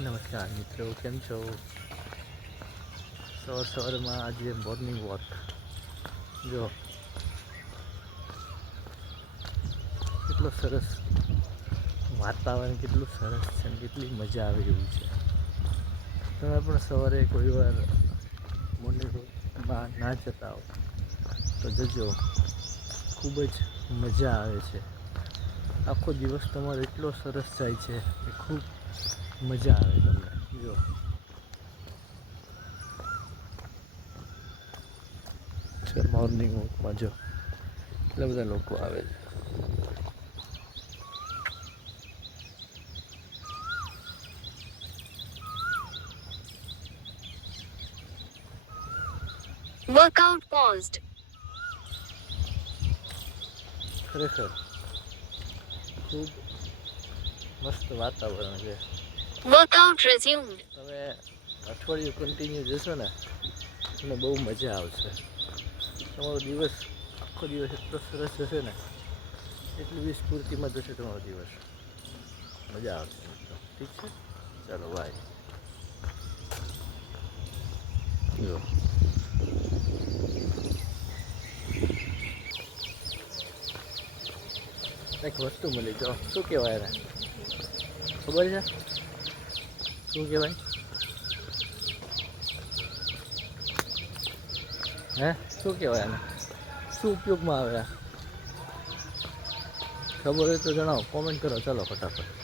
નમસ્કાર મિત્રો, કેમ છો? સવારમાં આજે મોર્નિંગ વોક. જો કેટલો સરસ વાતાવરણ, કેટલું સરસ છે અને કેટલી મજા આવી રહી છે. તમે પણ સવારે કોઈ વાર મોર્નિંગ વોકમાં ના જતા હો તો જજો, ખૂબ જ મજા આવે છે. આખો દિવસ તમારો એટલો સરસ જાય છે કે ખૂબ મજા આવે તમને. જો મોર્નિંગ વોકમાં જો એટલા બધા લોકો આવે છે. Workout paused. ખરેખર ખૂબ મસ્ત વાતાવરણ છે. Workout resumed. તમે અઠવાડિયું કન્ટિન્યુ જશો ને તમને બહુ મજા આવશે. તમારો દિવસ, આખો દિવસ એટલો સરસ જશે ને, એટલી બી સ્ફૂર્તિમાં જશે તમારો દિવસ. મજા આવશે મિત્રો. ઠીક છે, ચાલો બાય. જો એક વસ્તુ મળી, જો શું કહેવાય એને ખબર છે? શું કહેવાય? શું કહેવાય એને? શું ઉપયોગમાં આવે? ખબર હોય તો જણાવો, કોમેન્ટ કરો. ચાલો ફટાફટ.